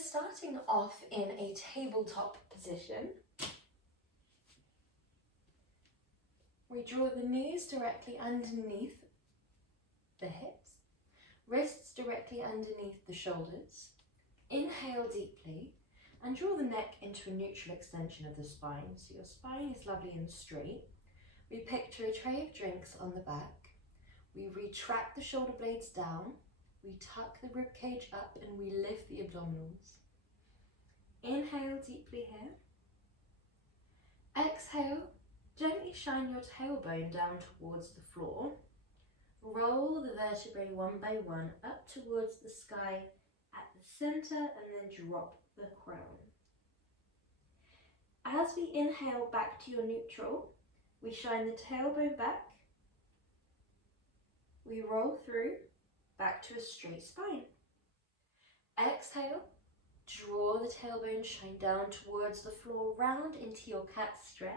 starting off in a tabletop position. We draw the knees directly underneath the hips, wrists directly underneath the shoulders. Inhale deeply and draw the neck into a neutral extension of the spine, so your spine is lovely and straight. We picture a tray of drinks on the back. We retract the shoulder blades down. We tuck the rib cage up and we lift the abdominals. Inhale deeply here. Exhale, gently shine your tailbone down towards the floor. Roll the vertebrae one by one up towards the sky at the center and then drop the crown. As we inhale back to your neutral, we shine the tailbone back. We roll through back to a straight spine. Exhale, draw the tailbone, shine down towards the floor, round into your cat stretch.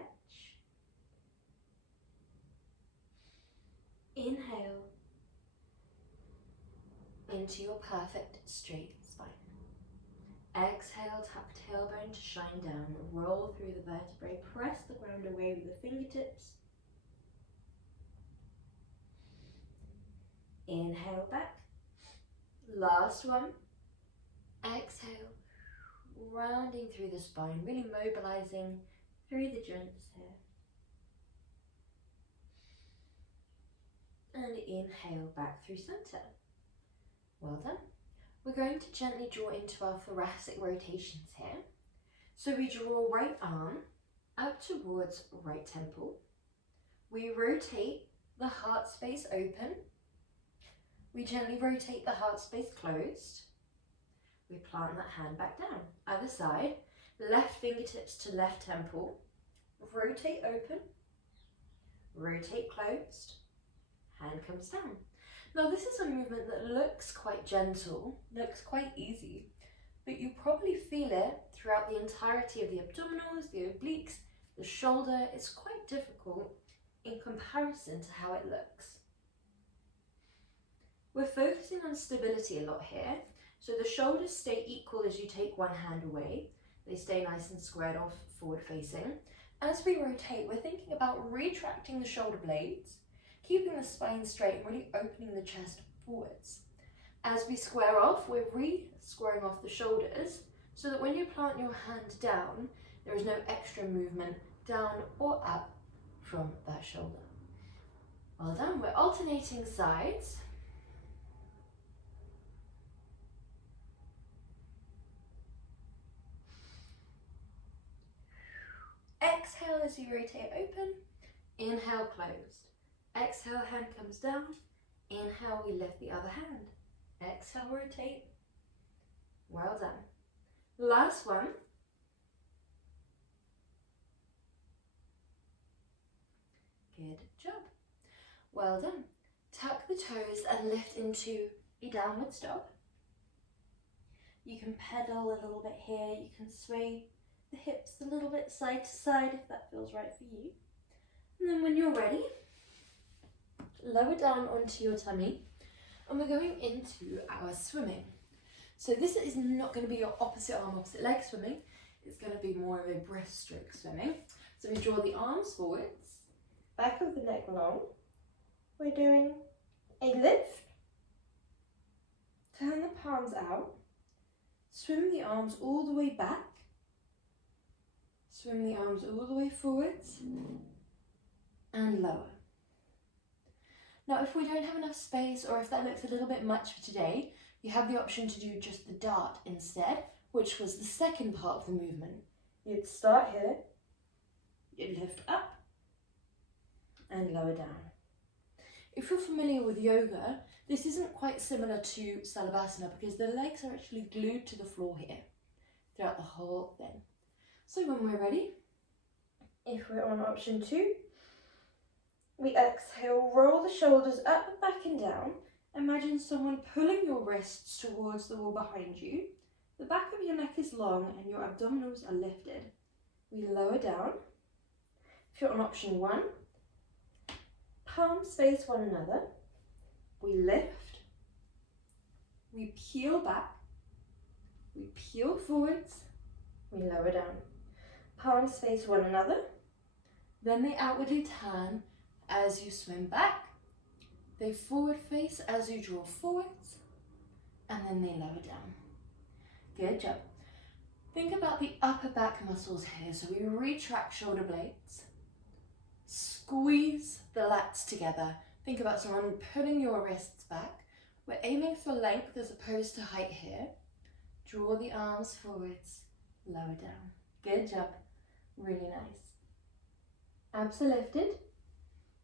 Inhale into your perfect straight spine. Exhale, tuck tailbone to shine down, roll through the vertebrae, press the ground away with the fingertips. Inhale back. Last one. Exhale, rounding through the spine, really mobilizing through the joints here. And inhale back through center. Well done. We're going to gently draw into our thoracic rotations here. So we draw right arm out towards right temple. We rotate the heart space open. We gently rotate the heart space closed. We plant that hand back down. Other side, left fingertips to left temple. Rotate open. Rotate closed. Hand comes down. Now this is a movement that looks quite gentle, looks quite easy, but you probably feel it throughout the entirety of the abdominals, the obliques, the shoulder. It's quite difficult in comparison to how it looks. We're focusing on stability a lot here, so the shoulders stay equal as you take one hand away. They stay nice and squared off, forward facing. As we rotate, we're thinking about retracting the shoulder blades, keeping the spine straight and really opening the chest forwards. As we square off, we're re-squaring off the shoulders so that when you plant your hand down, there is no extra movement down or up from that shoulder. Well done. We're alternating sides. Exhale as you rotate open. Inhale, closed. Exhale, hand comes down. Inhale, we lift the other hand. Exhale, rotate. Well done. Last one. Good job. Well done. Tuck the toes and lift into a downward dog. You can pedal a little bit here. You can sway the hips a little bit side to side if that feels right for you. And then when you're ready, lower down onto your tummy and we're going into our swimming. So this is not going to be your opposite arm, opposite leg swimming. It's going to be more of a breaststroke swimming. So we draw the arms forwards, back of the neck long. We're doing a lift, turn the palms out, swim the arms all the way back, swim the arms all the way forwards and lower. Now if we don't have enough space or if that looks a little bit much for today, you have the option to do just the dart instead, which was the second part of the movement. You'd start here, you'd lift up and lower down. If you're familiar with yoga, this isn't quite similar to Salabhasana because the legs are actually glued to the floor here throughout the whole thing. So when we're ready, if we're on option 2, we exhale, roll the shoulders up, back and down. Imagine someone pulling your wrists towards the wall behind you. The back of your neck is long and your abdominals are lifted. We lower down. If you're on option 1, palms face one another. We lift. We peel back. we peel forwards, we lower down. Palms face one another, then they outwardly turn as you swim back. They forward face as you draw forwards, and then they lower down. Good job. Think about the upper back muscles here. So we retract shoulder blades, squeeze the lats together. Think about someone pulling your wrists back. We're aiming for length as opposed to height here. Draw the arms forwards, lower down. Good job. Really nice. Abs are lifted.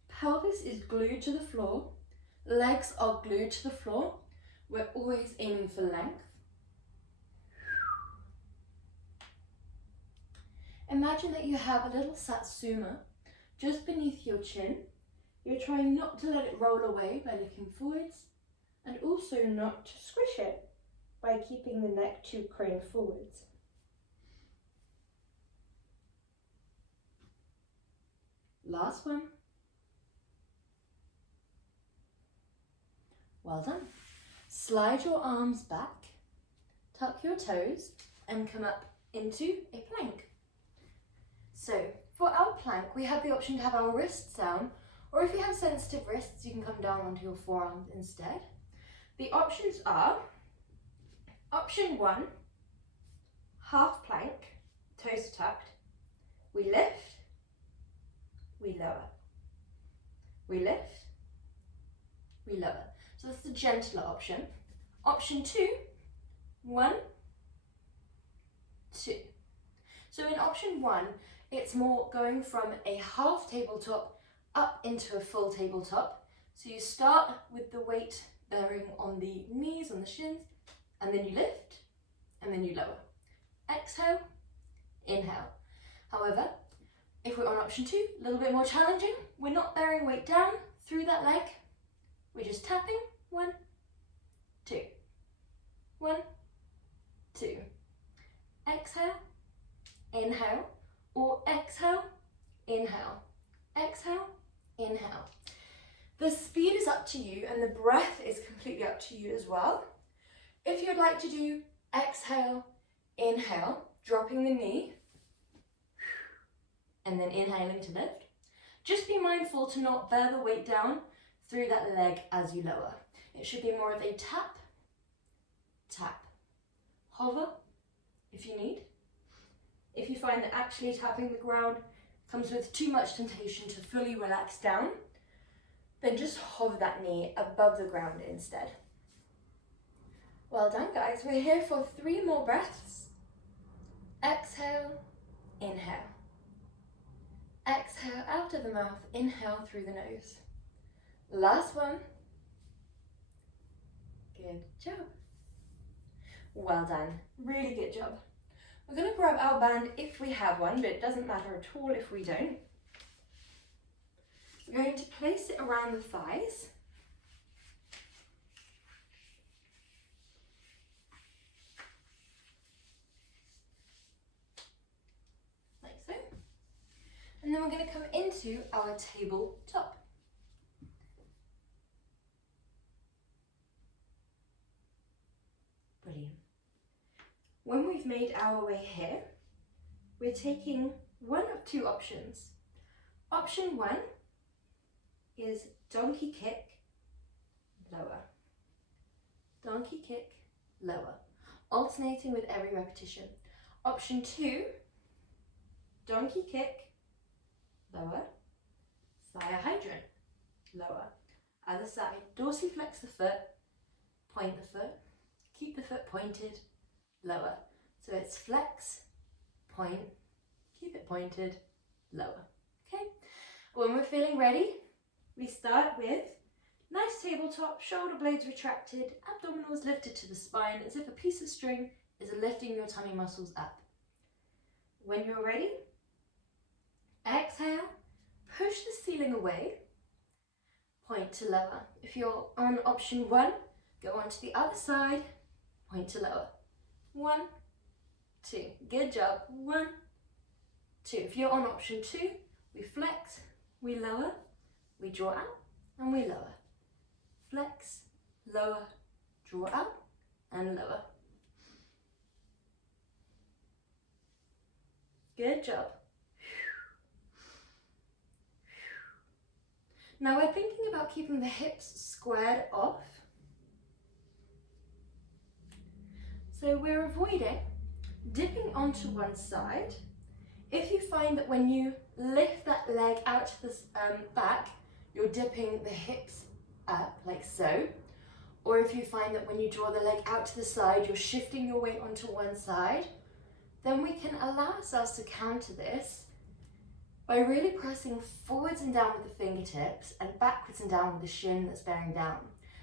Pelvis is glued to the floor. Legs are glued to the floor. We're always aiming for length. Imagine that you have a little satsuma just beneath your chin. You're trying not to let it roll away by looking forwards, and also not to squish it by keeping the neck to crane forwards. Last one. Well done. Slide your arms back, tuck your toes, and come up into a plank. So for our plank, we have the option to have our wrists down, or if you have sensitive wrists, you can come down onto your forearms instead. The options are, option 1, half plank, toes tucked. We lift, we lower. We lift, we lower. So that's the gentler option. Option 2, 1, 2. So in option 1, it's more going from a half tabletop up into a full tabletop. So you start with the weight bearing on the knees, on the shins, and then you lift, and then you lower. Exhale, inhale. However, if we're on option 2, a little bit more challenging, we're not bearing weight down through that leg. We're just tapping, 1, 2, 1, 2. Exhale, inhale, or exhale, inhale, exhale, inhale. The speed is up to you and the breath is completely up to you as well. If you'd like to do exhale, inhale, dropping the knee, and then inhaling to lift, just be mindful to not bear the weight down through that leg as you lower. It should be more of a tap, tap, hover if you need. If you find that actually tapping the ground comes with too much temptation to fully relax down, then just hover that knee above the ground instead. Well done, guys. We're here for 3 more breaths. Exhale, inhale. Exhale out of the mouth, inhale through the nose. Last one. Good job. Well done. Really good job. We're going to grab our band if we have one, but it doesn't matter at all if we don't. We're going to place it around the thighs. Like so. And then we're going to come into our tabletop. Brilliant. When we've made our way here, we're taking one of 2 options. Option 1 is donkey kick, lower. Donkey kick, lower. Alternating with every repetition. Option 2, donkey kick, lower. Thigh hydrant, lower. Other side, dorsiflex the foot, point the foot, keep the foot pointed, lower. So it's flex, point, keep it pointed, lower. Okay? When we're feeling ready, we start with nice tabletop, shoulder blades retracted, abdominals lifted to the spine as if a piece of string is lifting your tummy muscles up. When you're ready, exhale, push the ceiling away, point to lower. If you're on option 1, go on to the other side, point to lower. 1, 2. Good job. 1, 2. If you're on option 2, we flex, we lower, we draw out, and we lower. Flex, lower, draw out, and lower. Good job. Now we're thinking about keeping the hips squared off. So we're avoiding dipping onto one side. If you find that when you lift that leg out to the back, you're dipping the hips up like so, or if you find that when you draw the leg out to the side, you're shifting your weight onto one side, then we can allow ourselves to counter this by really pressing forwards and down with the fingertips and backwards and down with the shin that's bearing down.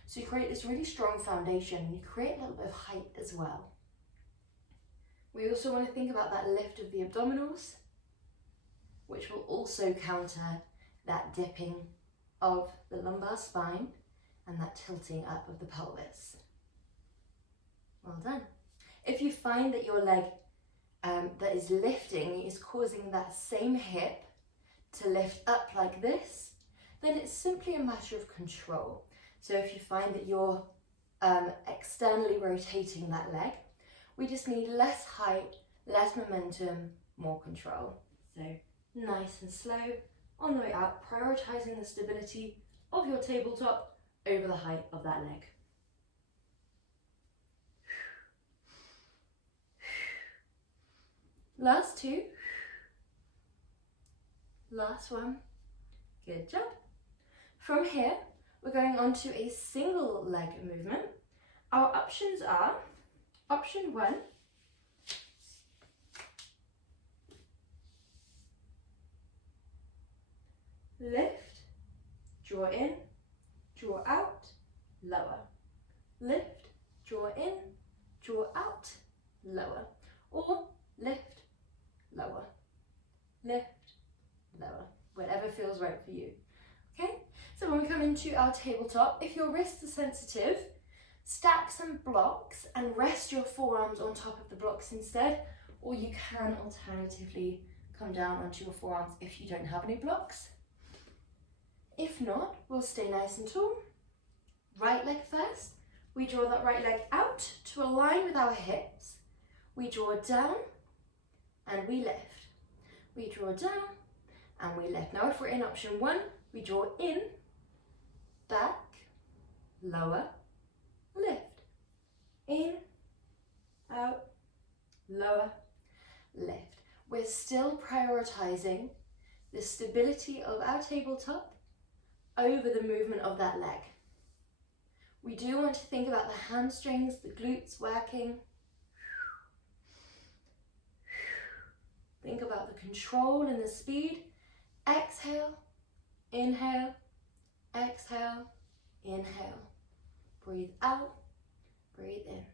So you create this really strong foundation and you create a little bit of height as well. We also want to think about that lift of the abdominals, which will also counter that dipping of the lumbar spine and that tilting up of the pelvis. Well done. If you find that your leg that is lifting is causing that same hip to lift up like this, then it's simply a matter of control. So if you find that you're externally rotating that leg, we just need less height, less momentum, more control. So nice and slow on the way out, prioritizing the stability of your tabletop over the height of that leg. Last two. Last one. Good job. From here, we're going on to a single leg movement. Our options are, option one, lift, draw in, draw out, lower. Lift, draw in, draw out, lower. Or lift, lower. Lift, lower. Whatever feels right for you. Okay? So when we come into our tabletop, if your wrists are sensitive, stack some blocks and rest your forearms on top of the blocks instead, or you can alternatively come down onto your forearms if you don't have any blocks. If not, we'll stay nice and tall. Right leg first. We draw that right leg out to align with our hips. We draw down and we lift. We draw down and we lift. Now if we're in option one, we draw in, back, lower, lift. In, out, lower, lift. We're still prioritizing the stability of our tabletop over the movement of that leg. We do want to think about the hamstrings, the glutes working. Think about the control and the speed. Exhale, inhale, exhale, inhale. Breathe out, breathe in.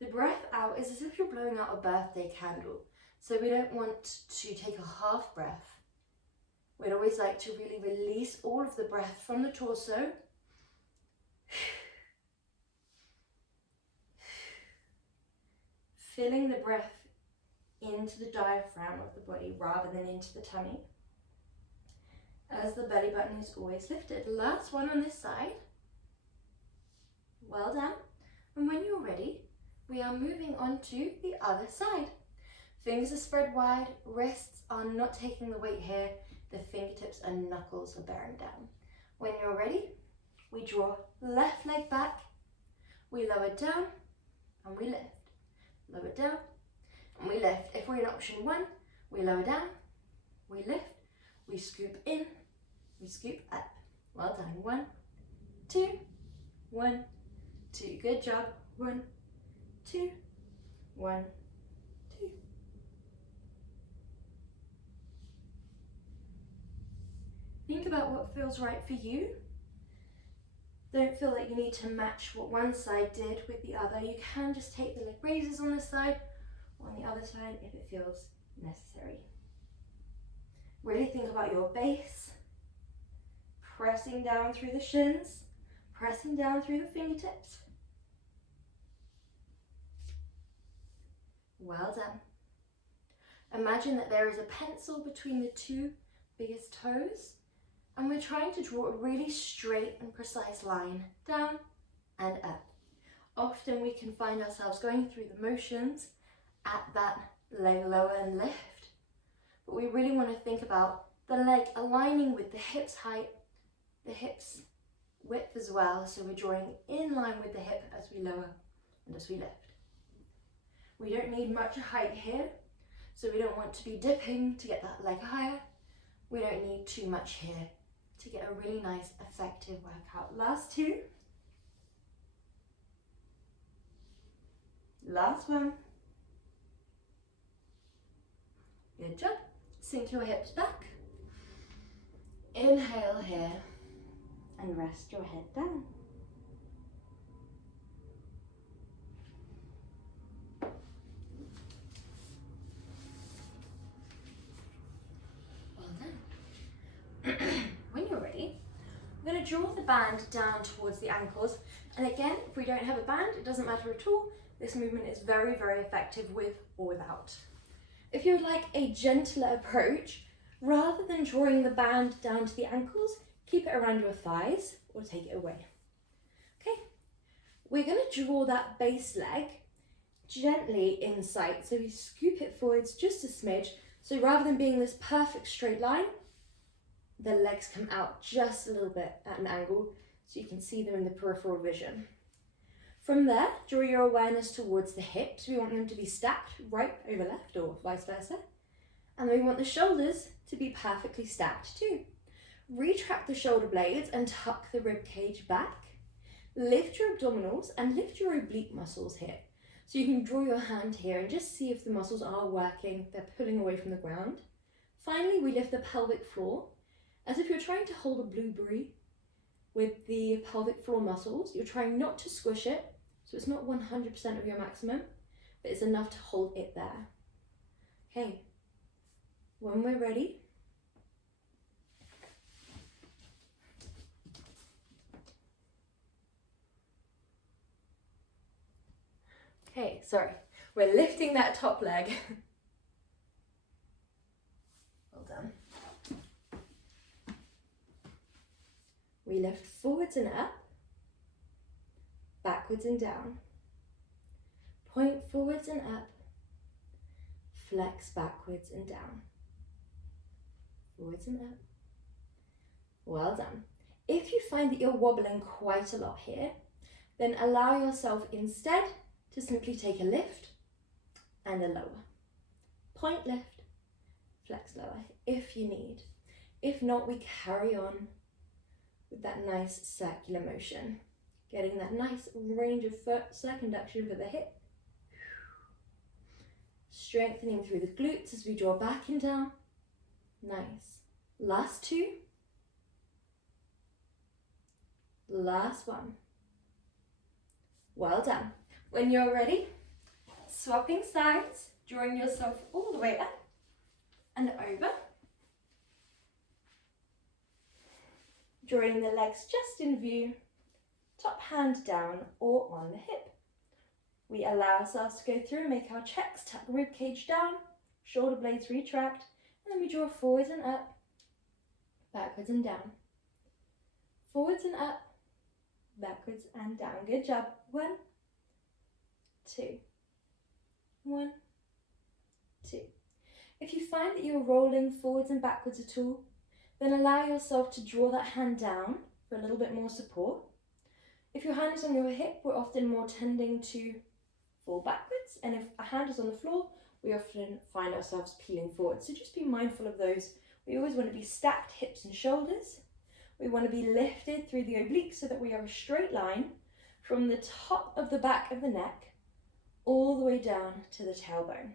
The breath out is as if you're blowing out a birthday candle. So we don't want to take a half breath. We'd always like to really release all of the breath from the torso. Filling the breath into the diaphragm of the body rather than into the tummy, as the belly button is always lifted. Last one on this side. Well done. And when you're ready, we are moving on to the other side. Fingers are spread wide, wrists are not taking the weight here, the fingertips and knuckles are bearing down. When you're ready, we draw left leg back, we lower down and we lift. Lower down and we lift. If we're in option one, we lower down, we lift, we scoop in, we scoop up. Well done. 1, 2, 1, 2. Good job. 1, 2, 1, 2. Think about what feels right for you. Don't feel like you need to match what one side did with the other. You can just take the leg raises on this side or on the other side if it feels necessary. Really think about your base. Pressing down through the shins, pressing down through the fingertips. Well done. Imagine that there is a pencil between the two biggest toes, and we're trying to draw a really straight and precise line down and up. often we can find ourselves going through the motions at that leg lower and lift. But we really want to think about the leg aligning with the hips height, the hips width as well. So we're drawing in line with the hip as we lower and as we lift. We don't need much height here, so we don't want to be dipping to get that leg higher. We don't need too much here to get a really nice, effective workout. Last two. Last one. Good job. Sink your hips back. Inhale here and rest your head down. Well done. When you're ready, I'm going to draw the band down towards the ankles. And again, if we don't have a band, it doesn't matter at all. This movement is very, very effective with or without. If you would like a gentler approach, rather than drawing the band down to the ankles, keep it around your thighs or take it away. Okay, we're going to draw that base leg gently in sight. So we scoop it forwards just a smidge. So rather than being this perfect straight line, the legs come out just a little bit at an angle so you can see them in the peripheral vision. From there, draw your awareness towards the hips. We want them to be stacked right over left or vice versa. And then we want the shoulders to be perfectly stacked too. Retract the shoulder blades and tuck the rib cage back. Lift your abdominals and lift your oblique muscles here. So you can draw your hand here and just see if the muscles are working, they're pulling away from the ground. Finally, we lift the pelvic floor as if you're trying to hold a blueberry with the pelvic floor muscles. You're trying not to squish it, so it's not 100% of your maximum, but it's enough to hold it there. Okay, when we're ready, okay, sorry, we're lifting that top leg. Well done. We lift forwards and up, backwards and down. Point forwards and up, flex backwards and down. Forwards and up. Well done. If you find that you're wobbling quite a lot here, then allow yourself instead to simply take a lift and a lower. Point lift, flex lower if you need. If not, we carry on with that nice circular motion, getting that nice range of circumduction for the hip. Strengthening through the glutes as we draw back and down. Nice. Last two. Last one. Well done. When you're ready, swapping sides, drawing yourself all the way up and over. Drawing the legs just in view, top hand down or on the hip. We allow ourselves to go through and make our checks, tuck the rib cage down, shoulder blades retract, and then we draw forwards and up, backwards and down. Forwards and up, backwards and down. Good job. 1, 2. 1, 2. If you find that you're rolling forwards and backwards at all, then allow yourself to draw that hand down for a little bit more support. If your hand is on your hip, we're often more tending to fall backwards, and if a hand is on the floor, we often find ourselves peeling forward. So just be mindful of those. We always want to be stacked hips and shoulders. We want to be lifted through the obliques so that we have a straight line from the top of the back of the neck all the way down to the tailbone.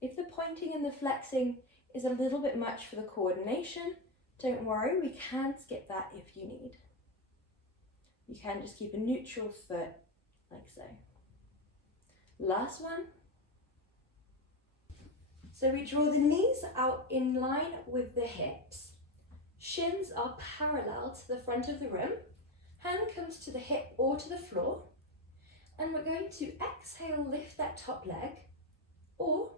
If the pointing and the flexing is a little bit much for the coordination, don't worry, we can skip that if you need. You can just keep a neutral foot like so. Last one. So we draw the knees out in line with the hips. Shins are parallel to the front of the room. Hand comes to the hip or to the floor. And we're going to exhale, lift that top leg, or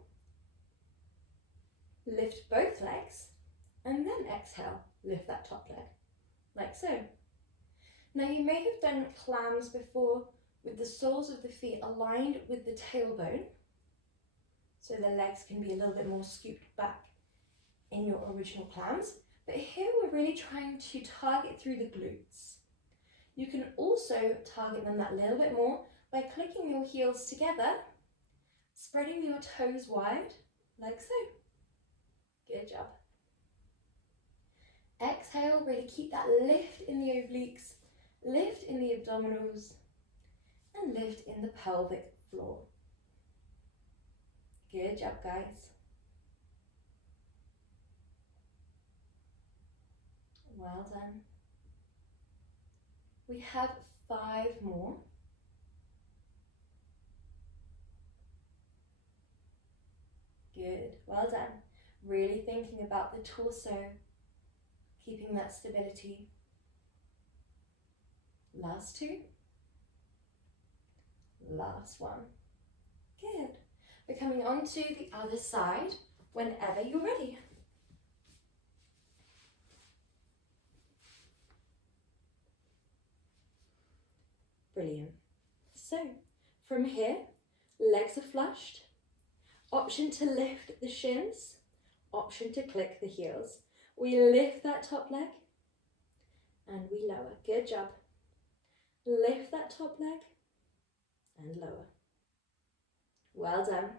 lift both legs, and then exhale, lift that top leg. like so. Now you may have done clams before with the soles of the feet aligned with the tailbone, so the legs can be a little bit more scooped back in your original clams. But here we're really trying to target through the glutes. You can also target them that little bit more by clicking your heels together, spreading your toes wide, like so. Good job. Exhale, really keep that lift in the obliques, lift in the abdominals, and lift in the pelvic floor. Good job, guys. Well done. We have 5 more. Good, well done. Really thinking about the torso, keeping that stability. Last 2. Last 1. Good. We're coming on to the other side whenever you're ready. Brilliant. So, from here, legs are flushed. Option to lift the shins, option to click the heels. We lift that top leg and we lower. Good job. Lift that top leg and lower. Well done.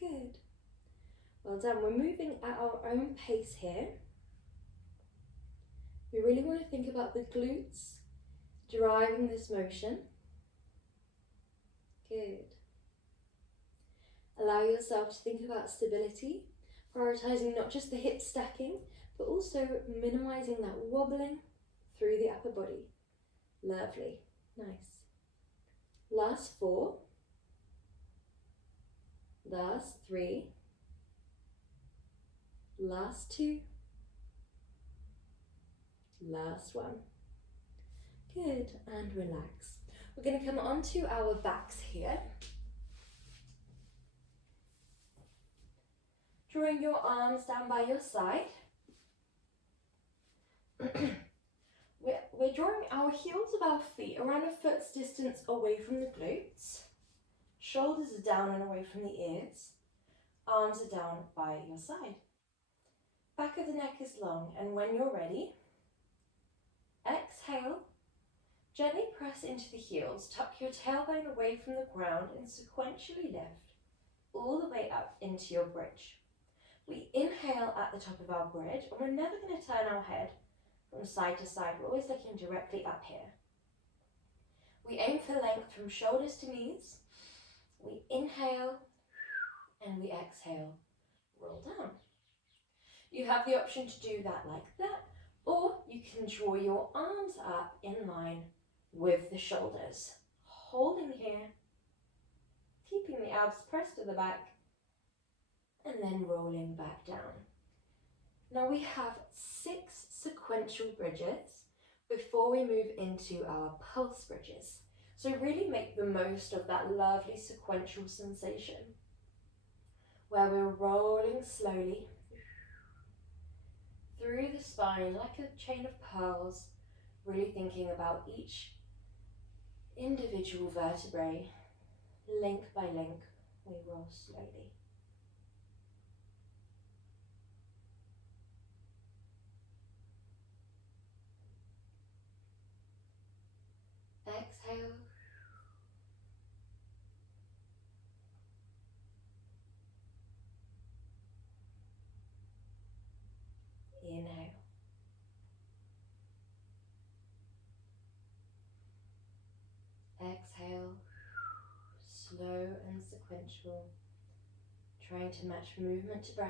Good. Well done. We're moving at our own pace here. We really want to think about the glutes driving this motion. Good. Allow yourself to think about stability, prioritizing not just the hip stacking, but also minimizing that wobbling through the upper body. Lovely. Nice. Last 4. Last 3. Last 2. Last 1. Good, and relax. We're going to come onto our backs here. Drawing your arms down by your side. We're drawing our heels of our feet around a foot's distance away from the glutes. Shoulders are down and away from the ears. Arms are down by your side. Back of the neck is long, and when you're ready, exhale, gently press into the heels, tuck your tailbone away from the ground and sequentially lift all the way up into your bridge. We inhale at the top of our bridge, and we're never going to turn our head from side to side. We're always looking directly up here. We aim for length from shoulders to knees. We inhale and we exhale, roll down. You have the option to do that like that, or you can draw your arms up in line with the shoulders. Holding here, keeping the abs pressed to the back, and then rolling back down. Now we have 6 sequential bridges before we move into our pulse bridges. So really make the most of that lovely sequential sensation where we're rolling slowly through the spine like a chain of pearls, really thinking about each individual vertebrae, link by link, we roll slowly. Exhale. Inhale. Exhale. Slow and sequential, trying to match movement to breath.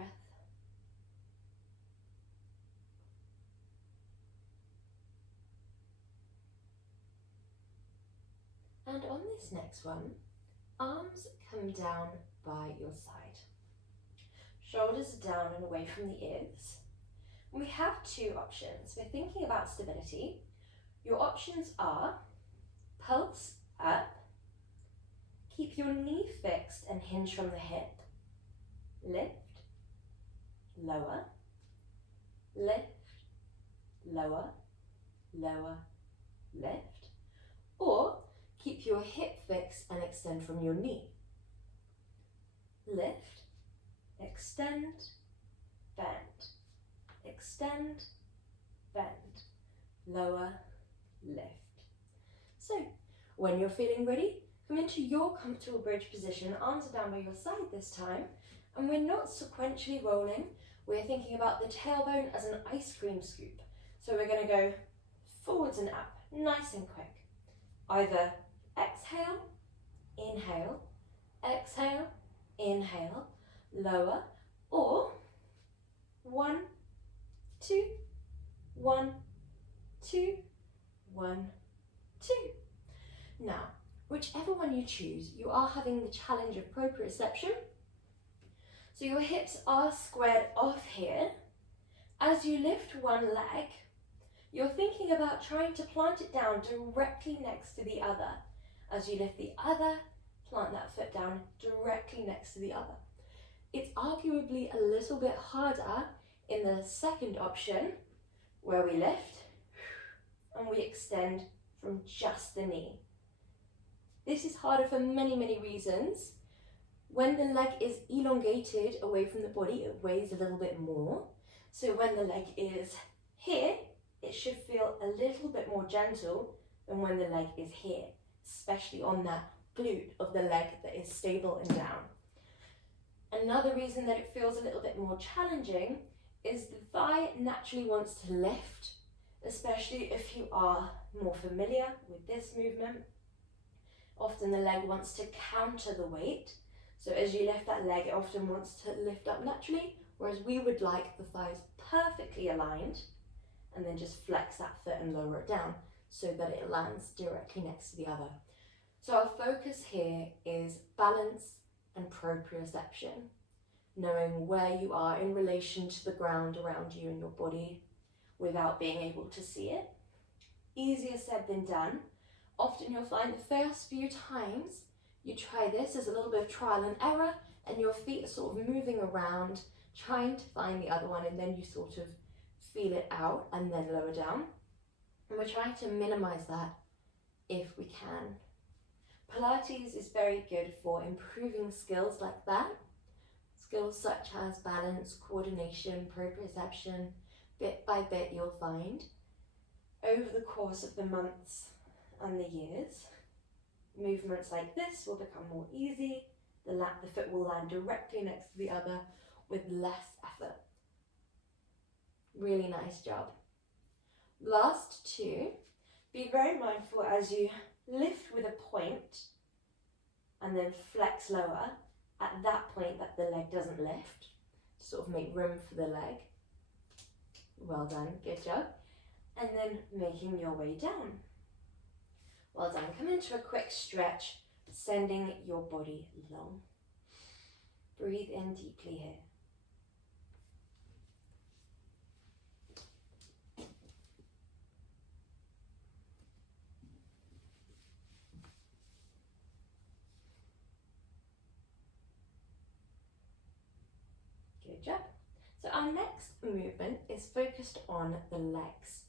And on this next one, arms come down by your side. Shoulders are down and away from the ears. We have 2 options. We're thinking about stability. Your options are pulse up, keep keep your knee fixed and hinge from the hip. Lift, lower, lift, lower, lower, lift. Or keep your hip fixed and extend from your knee. Lift, extend, bend, extend, bend, lower, lift. So, when you're feeling ready, come into your comfortable bridge position, arms are down by your side this time, and we're not sequentially rolling, we're thinking about the tailbone as an ice cream scoop. So we're going to go forwards and up, nice and quick. Either exhale, inhale, exhale, inhale, lower, or 1, 2, 1, 2, 1, 2. Now, whichever one you choose, you are having the challenge of proprioception. So your hips are squared off here. As you lift one leg, you're thinking about trying to plant it down directly next to the other. As you lift the other, plant that foot down directly next to the other. It's arguably a little bit harder in the second option, where we lift and we extend from just the knee. This is harder for many, many reasons. When the leg is elongated away from the body, it weighs a little bit more. So when the leg is here, it should feel a little bit more gentle than when the leg is here, especially on that glute of the leg that is stable and down. Another reason that it feels a little bit more challenging is the thigh naturally wants to lift, especially if you are more familiar with this movement. Often the leg wants to counter the weight. So as you lift that leg, it often wants to lift up naturally, whereas we would like the thighs perfectly aligned and then just flex that foot and lower it down so that it lands directly next to the other. So our focus here is balance and proprioception, knowing where you are in relation to the ground around you and your body without being able to see it. Easier said than done. Often you'll find the first few times you try this as a little bit of trial and error, and your feet are sort of moving around, trying to find the other one, and then you sort of feel it out and then lower down. And we're trying to minimize that if we can. Pilates is very good for improving skills like that. Skills such as balance, coordination, proprioception. Bit by bit you'll find over the course of the months and the years, movements like this will become more easy. The foot will land directly next to the other with less effort. Really nice job. Last two, be very mindful as you lift with a point and then flex lower at that point that the leg doesn't lift, to sort of make room for the leg. Well done, good job. And then making your way down. Well done. Come into a quick stretch, sending your body long. Breathe in deeply here. Good job. So our next movement is focused on the legs.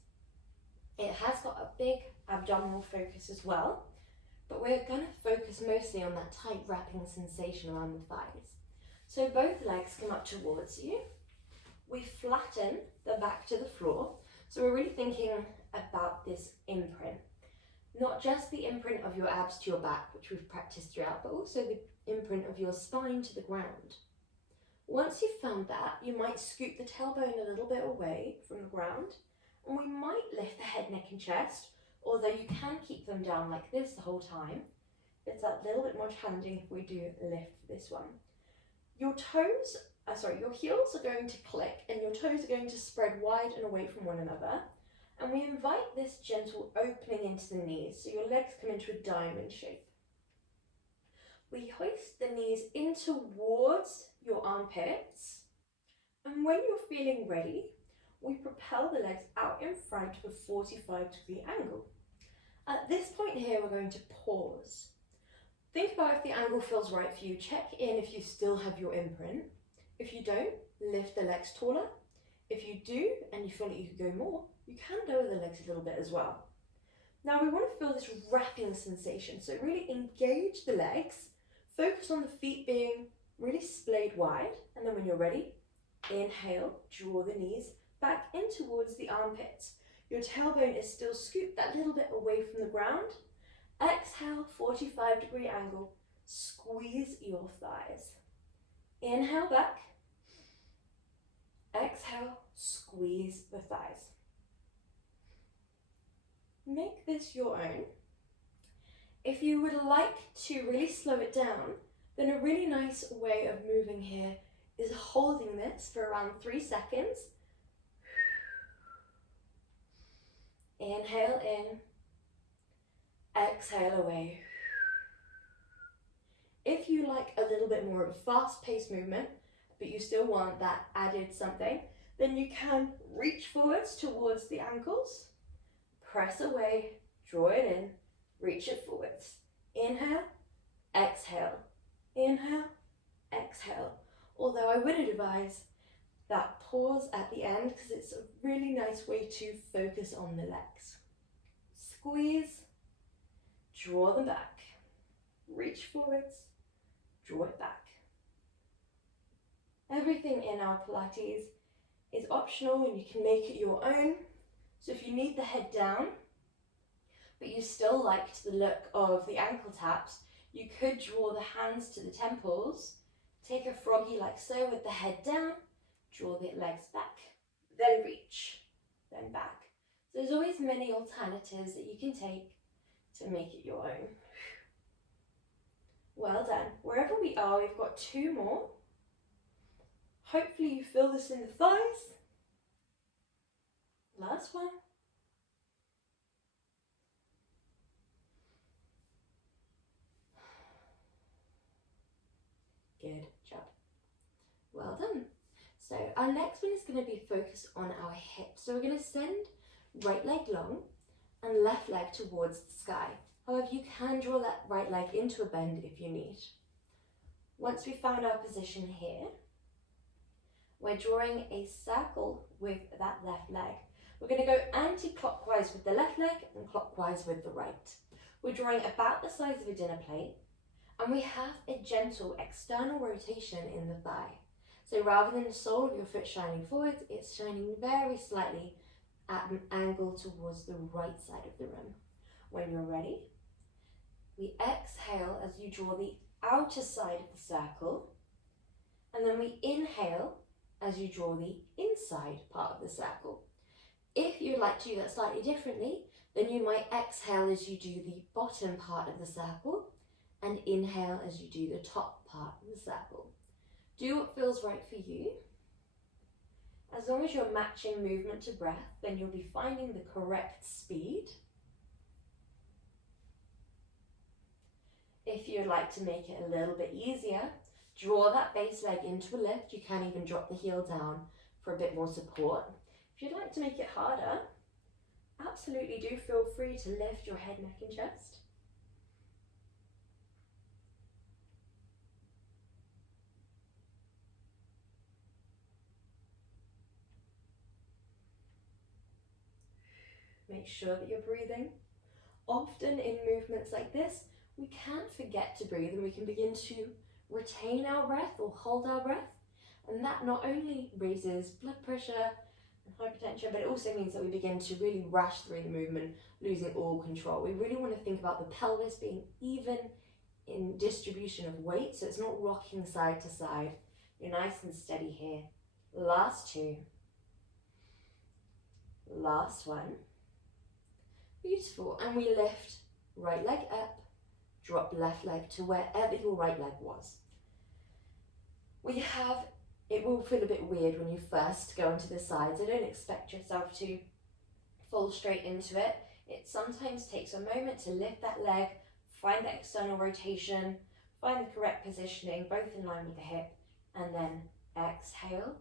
It has got a big abdominal focus as well, but we're going to focus mostly on that tight wrapping sensation around the thighs. So both legs come up towards you. We flatten the back to the floor. So we're really thinking about this imprint. Not just the imprint of your abs to your back, which we've practiced throughout, but also the imprint of your spine to the ground. Once you've found that, you might scoop the tailbone a little bit away from the ground, and we might lift the head, neck and chest, although you can keep them down like this the whole time. It's a little bit more challenging if we do lift for this one. Your heels are going to click and your toes are going to spread wide and away from one another. And we invite this gentle opening into the knees, so your legs come into a diamond shape. We hoist the knees in towards your armpits, and when you're feeling ready, we propel the legs out in front to a 45-degree angle. At this point here, we're going to pause. Think about if the angle feels right for you. Check in if you still have your imprint. If you don't, lift the legs taller. If you do, and you feel like you could go more, you can lower the legs a little bit as well. Now we want to feel this wrapping sensation, so really engage the legs, focus on the feet being really splayed wide, and then when you're ready, inhale, draw the knees back in towards the armpits. Your tailbone is still scooped that little bit away from the ground. Exhale, 45-degree angle, squeeze your thighs. Inhale back, exhale, squeeze the thighs. Make this your own. If you would like to really slow it down, then a really nice way of moving here is holding this for around 3 seconds. Inhale in, exhale away. If you like a little bit more of a fast-paced movement, but you still want that added something, then you can reach forwards towards the ankles, press away, draw it in, reach it forwards. Inhale, exhale, inhale, exhale. Although I would advise that pause at the end because it's a really nice way to focus on the legs. Squeeze, draw them back, reach forwards, draw it back. Everything in our Pilates is optional and you can make it your own. So if you need the head down, but you still liked the look of the ankle taps, you could draw the hands to the temples, take a froggy like so with the head down, draw the legs back, then reach, then back. So there's always many alternatives that you can take to make it your own. Well done. Wherever we are, we've got 2 more. Hopefully you feel this in the thighs. Last one. Good job. Well done. So our next one is going to be focused on our hips. So we're going to send right leg long and left leg towards the sky. However, you can draw that right leg into a bend if you need. Once we've found our position here, we're drawing a circle with that left leg. We're going to go anti-clockwise with the left leg and clockwise with the right. We're drawing about the size of a dinner plate, and we have a gentle external rotation in the thigh. So rather than the sole of your foot shining forwards, it's shining very slightly at an angle towards the right side of the room. When you're ready, we exhale as you draw the outer side of the circle, and then we inhale as you draw the inside part of the circle. If you'd like to do that slightly differently, then you might exhale as you do the bottom part of the circle and inhale as you do the top part of the circle. Do what feels right for you. As long as you're matching movement to breath, then you'll be finding the correct speed. If you'd like to make it a little bit easier, draw that base leg into a lift. You can even drop the heel down for a bit more support. If you'd like to make it harder, absolutely do feel free to lift your head, neck and chest. Make sure that you're breathing. Often in movements like this, we can't forget to breathe and we can begin to retain our breath or hold our breath. And that not only raises blood pressure and hypertension, but it also means that we begin to really rush through the movement, losing all control. We really want to think about the pelvis being even in distribution of weight, so it's not rocking side to side. You're nice and steady here. Last 2. Last one. Beautiful. And we lift right leg up, drop left leg to wherever your right leg was. It will feel a bit weird when you first go into the sides. So don't expect yourself to fall straight into it. It sometimes takes a moment to lift that leg, find the external rotation, find the correct positioning, both in line with the hip, and then exhale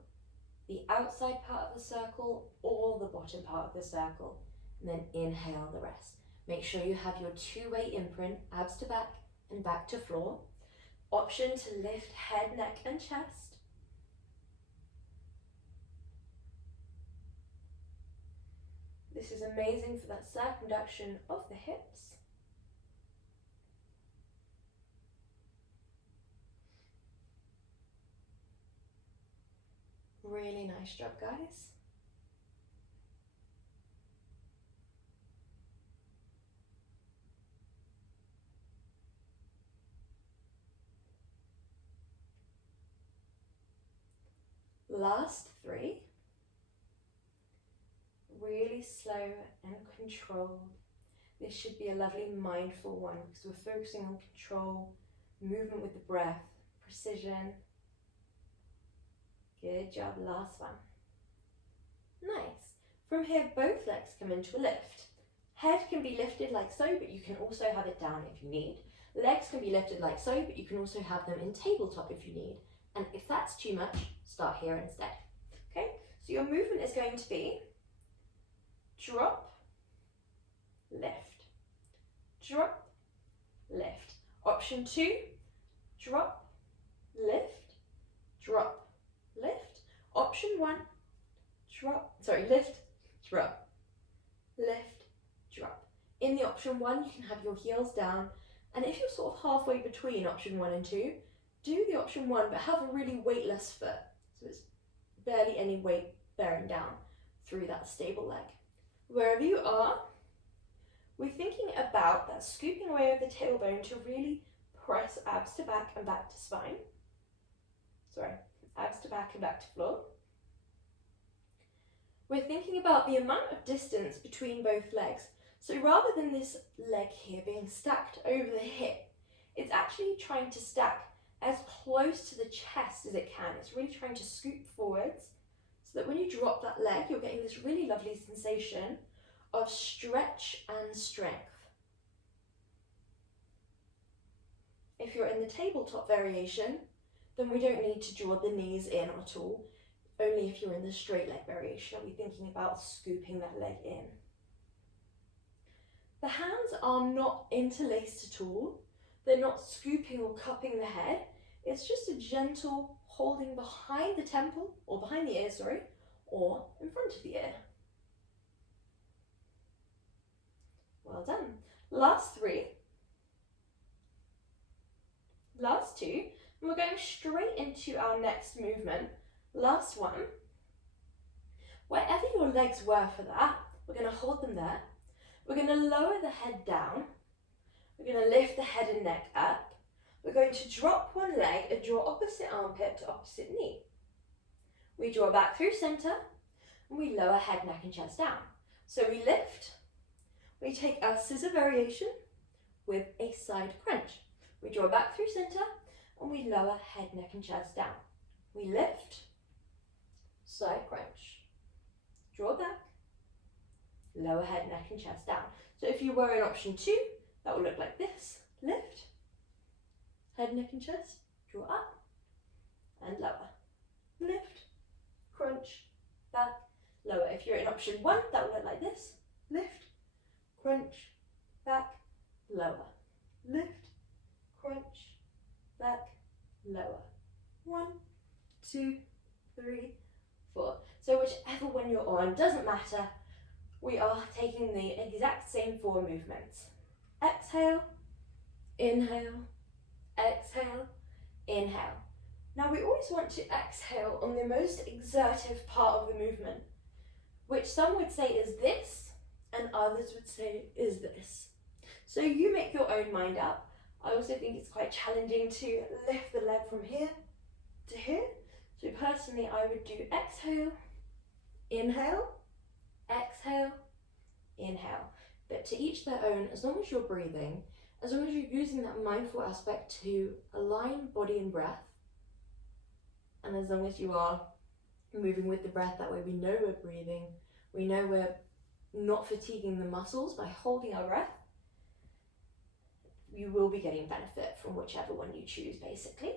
the outside part of the circle or the bottom part of the circle, and then inhale the rest. Make sure you have your 2-way imprint, abs to back, and back to floor. Option to lift head, neck and chest. This is amazing for that circumduction of the hips. Really nice job, guys. Last 3. Really slow and controlled. This should be a lovely mindful one because we're focusing on control, movement with the breath, precision. Good job, last one. Nice. From here, both legs come into a lift. Head can be lifted like so, but you can also have it down if you need. Legs can be lifted like so, but you can also have them in tabletop if you need. And if that's too much, start here instead. Okay, so your movement is going to be drop, lift, drop, lift. Option 2, drop, lift, drop, lift. Option 1, lift, drop, lift, drop. In the option 1, you can have your heels down, and if you're sort of halfway between option 1 and 2, do the option 1, but have a really weightless foot, so it's barely any weight bearing down through that stable leg. Wherever you are, we're thinking about that scooping away of the tailbone to really press abs to back and back to spine. Sorry, abs to back and back to floor. We're thinking about the amount of distance between both legs. So rather than this leg here being stacked over the hip, it's actually trying to stack as close to the chest as it can. It's really trying to scoop forwards so that when you drop that leg, you're getting this really lovely sensation of stretch and strength. If you're in the tabletop variation, then we don't need to draw the knees in at all. Only if you're in the straight leg variation are we thinking about scooping that leg in. The hands are not interlaced at all. They're not scooping or cupping the head. It's just a gentle holding behind the temple, or behind the ear, sorry, or in front of the ear. Well done. Last 3. Last 2. And we're going straight into our next movement. Last one. Wherever your legs were for that, we're going to hold them there. We're going to lower the head down. We're going to lift the head and neck up. We're going to drop one leg and draw opposite armpit to opposite knee. We draw back through center and we lower head, neck and chest down. So we lift, we take our scissor variation with a side crunch. We draw back through center and we lower head, neck and chest down. We lift, side crunch, draw back, lower head, neck and chest down. So if you were in option 2, that would look like this. Lift, head, neck and chest, draw up and lower. Lift, crunch, back, lower. If you're in option 1, that would look like this. Lift, crunch, back, lower. Lift, crunch, back, lower. 1, 2, 3, 4. So whichever one you're on, doesn't matter. We are taking the exact same 4 movements. Exhale, inhale, exhale, inhale. Now we always want to exhale on the most exertive part of the movement, which some would say is this, and others would say is this. So you make your own mind up. I also think it's quite challenging to lift the leg from here to here. So personally, I would do exhale, inhale, exhale, inhale. But to each their own, as long as you're breathing, as long as you're using that mindful aspect to align body and breath, and as long as you are moving with the breath, that way we know we're breathing, we know we're not fatiguing the muscles by holding our breath, you will be getting benefit from whichever one you choose, basically.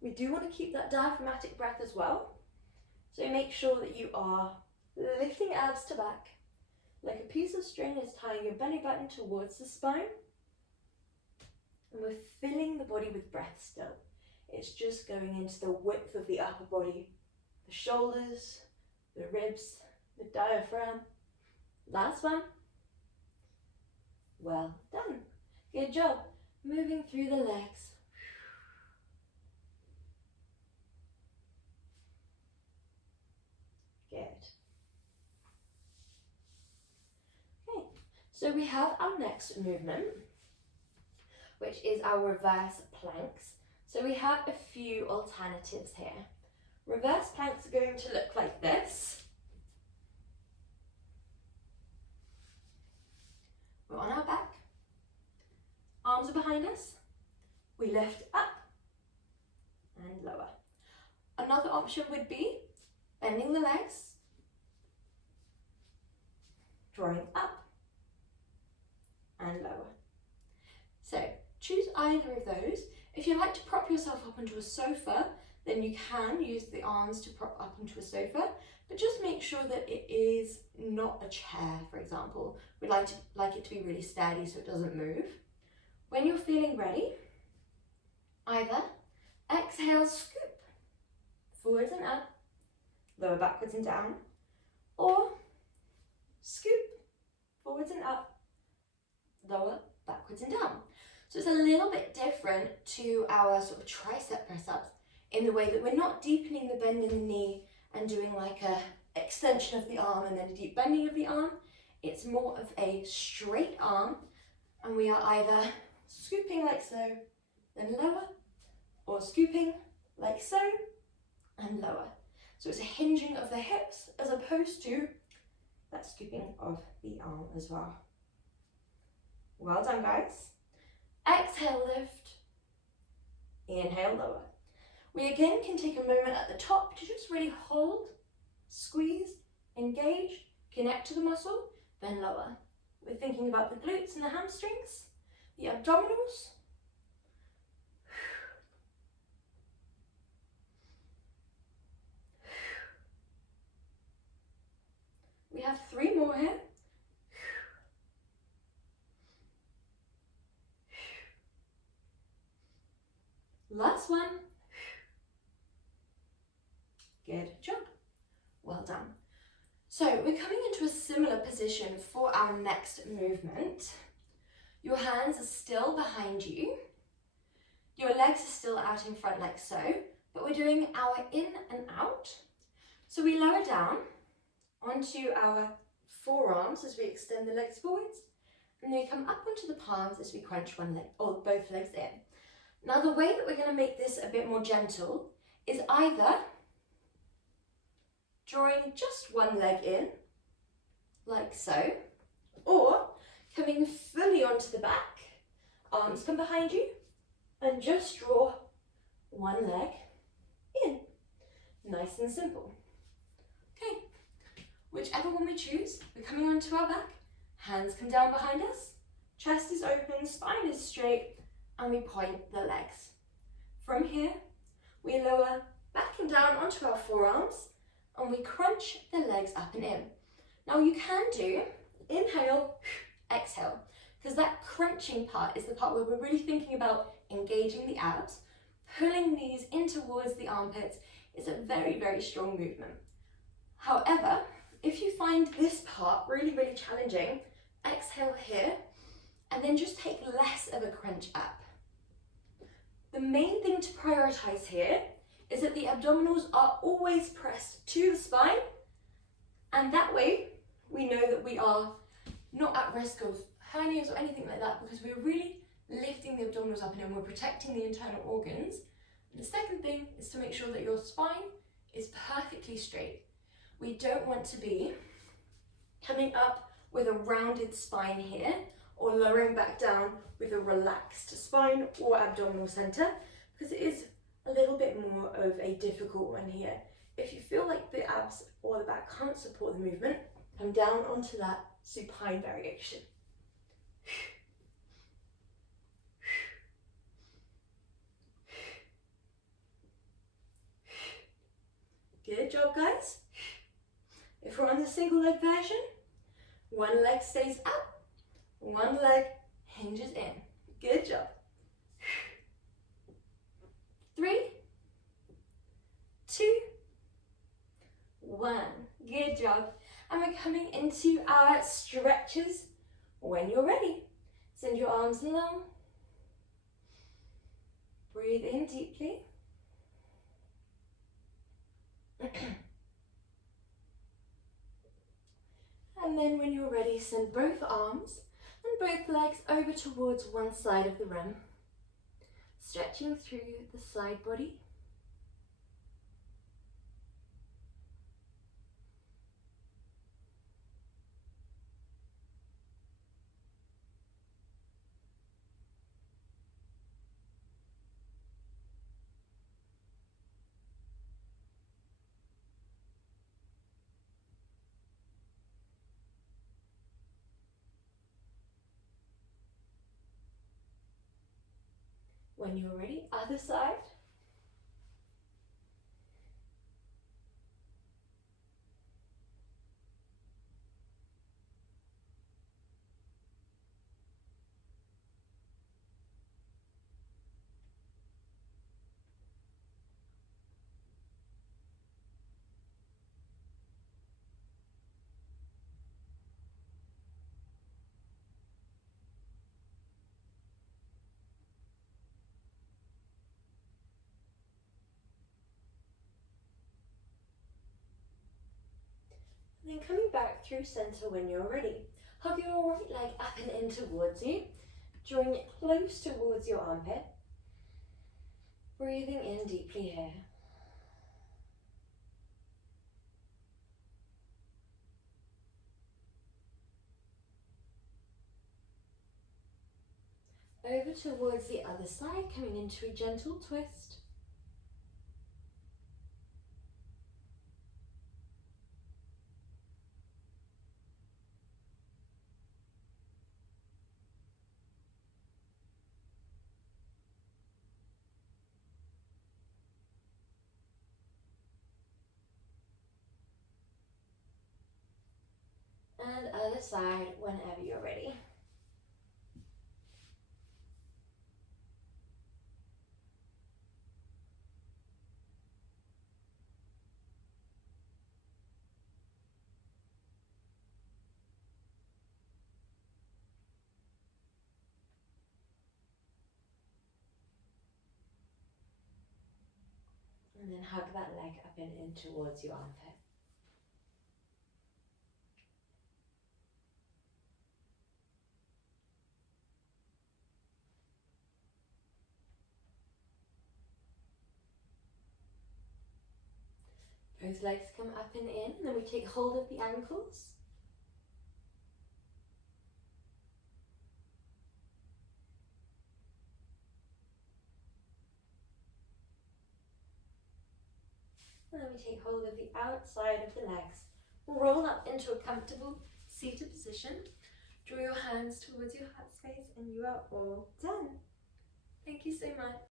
We do want to keep that diaphragmatic breath as well, so make sure that you are lifting abs to back, like a piece of string is tying your belly button towards the spine. body with breath still. It's just going into the width of the upper body, the shoulders, the ribs, the diaphragm. Last one. Well done. Good job. Moving through the legs. Good. Okay, so we have our next movement, which is our reverse planks. So we have a few alternatives here. Reverse planks are going to look like this. We're on our back, arms are behind us, we lift up and lower. Another option would be bending the legs, drawing up and lower. So choose either of those. If you like to prop yourself up onto a sofa, then you can use the arms to prop up onto a sofa, but just make sure that it is not a chair, for example. We'd like it to be really sturdy so it doesn't move. When you're feeling ready, either exhale, scoop forwards and up, lower backwards and down, or scoop forwards and up, lower backwards and down. So it's a little bit different to our sort of tricep press-ups in the way that we're not deepening the bend in the knee and doing like a extension of the arm and then a deep bending of the arm. It's more of a straight arm, and we are either scooping like so, then lower, or scooping like so, and lower. So it's a hinging of the hips as opposed to that scooping of the arm as well. Well done, guys. Exhale, lift. Inhale, lower. We again can take a moment at the top to just really hold, squeeze, engage, connect to the muscle, then lower. We're thinking about the glutes and the hamstrings, the abdominals. We have 3 more here. Last one. Good job. Well done. So we're coming into a similar position for our next movement. Your hands are still behind you. Your legs are still out in front like so, but we're doing our in and out. So we lower down onto our forearms as we extend the legs forwards, and then we come up onto the palms as we crunch one leg or both legs in. Now the way that we're going to make this a bit more gentle is either drawing just one leg in, like so, or coming fully onto the back, arms come behind you, and just draw one leg in. Nice and simple. Okay, whichever one we choose, we're coming onto our back, hands come down behind us, chest is open, spine is straight, and we point the legs. From here, we lower back and down onto our forearms, and we crunch the legs up and in. Now you can do inhale, exhale, because that crunching part is the part where we're really thinking about engaging the abs. Pulling these in towards the armpits is a very, very strong movement. However, if you find this part really, really challenging, exhale here, and then just take less of a crunch up. The main thing to prioritize here is that the abdominals are always pressed to the spine, and that way we know that we are not at risk of hernias or anything like that, because we're really lifting the abdominals up and in, we're protecting the internal organs. And the second thing is to make sure that your spine is perfectly straight. We don't want to be coming up with a rounded spine here, or lowering back down with a relaxed spine or abdominal center, because it is a little bit more of a difficult one here. If you feel like the abs or the back can't support the movement, come down onto that supine variation. Good job, guys. If we're on the single leg version, one leg stays up, one leg hinges in. Good job. coming into our stretches when you're ready. Send your arms long. Breathe in deeply. And then when you're ready, send both arms and both legs over towards one side of the room, stretching through the side body. When you're ready, other side. Then coming back through center when you're ready. Hug your right leg up and in towards you, drawing it close towards your armpit. Breathing in deeply here. Over towards the other side, coming into a gentle twist. And other side whenever you're ready. And then hug that leg up and in towards your armpit. Both legs come up and in, then we take hold of the ankles. And then we take hold of the outside of the legs. Roll up into a comfortable seated position. Draw your hands towards your heart space and you are all done. Thank you so much.